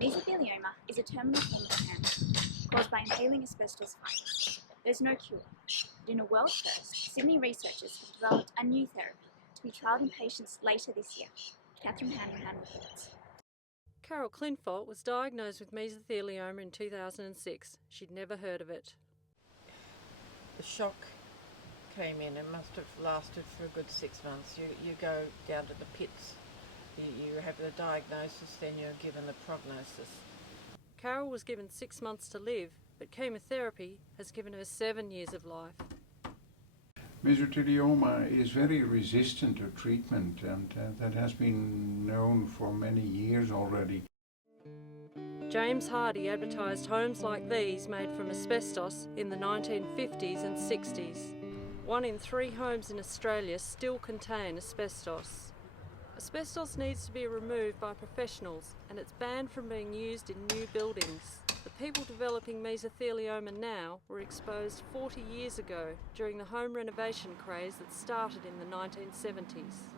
Mesothelioma is a terminal form of cancer caused by inhaling asbestos fibres. There's no cure, but in a world first, Sydney researchers have developed a new therapy to be trialled in patients later this year. Catherine Hanrahan reports. Carol Clinfolt was diagnosed with mesothelioma in 2006. She'd never heard of it. The shock came in and must have lasted for a good 6 months. You go down to the pits. You have the diagnosis, then you're given the prognosis. Carol was given 6 months to live, but chemotherapy has given her 7 years of life. Mesothelioma is very resistant to treatment, and that has been known for many years already. James Hardy advertised homes like these made from asbestos in the 1950s and 60s. 1 in 3 homes in Australia still contain asbestos. Asbestos needs to be removed by professionals, and it's banned from being used in new buildings. The people developing mesothelioma now were exposed 40 years ago during the home renovation craze that started in the 1970s.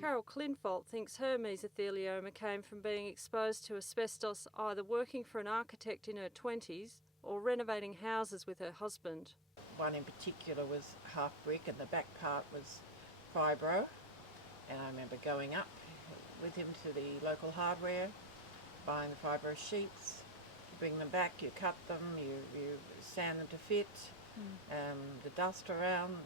Carol Clinfolt thinks her mesothelioma came from being exposed to asbestos either working for an architect in her 20s or renovating houses with her husband. One in particular was half brick and the back part was fibro, and I remember going up with him to the local hardware, buying the fibro sheets, you bring them back, you cut them, you sand them to fit, the dust around.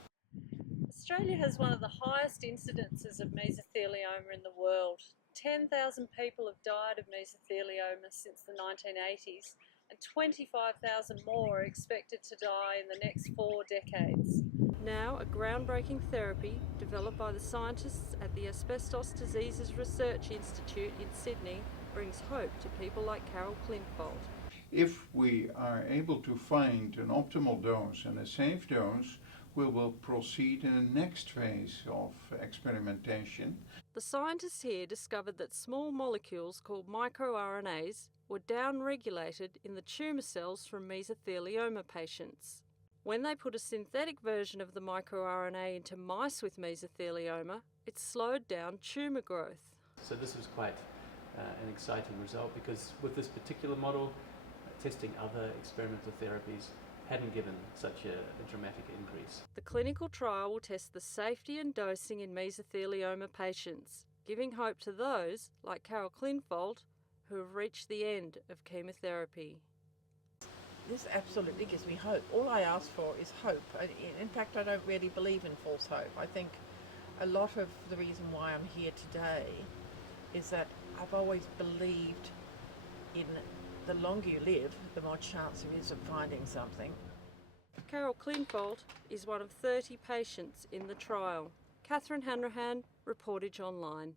Australia has one of the highest incidences of mesothelioma in the world. 10,000 people have died of mesothelioma since the 1980s, and 25,000 more are expected to die in the next 4 decades. Now, a groundbreaking therapy developed by the scientists at the Asbestos Diseases Research Institute in Sydney brings hope to people like Carol Clinfolt. If we are able to find an optimal dose and a safe dose, we will proceed in the next phase of experimentation. The scientists here discovered that small molecules called microRNAs were downregulated in the tumour cells from mesothelioma patients. When they put a synthetic version of the microRNA into mice with mesothelioma, it slowed down tumour growth. So this was quite an exciting result, because with this particular model, testing other experimental therapies hadn't given such a dramatic increase. The clinical trial will test the safety and dosing in mesothelioma patients, giving hope to those, like Carol Clinfolt, who have reached the end of chemotherapy. This absolutely gives me hope. All I ask for is hope. In fact, I don't really believe in false hope. I think a lot of the reason why I'm here today is that I've always believed in the longer you live, the more chance there is of finding something. Carol Clinfolt is one of 30 patients in the trial. Catherine Hanrahan, Reportage Online.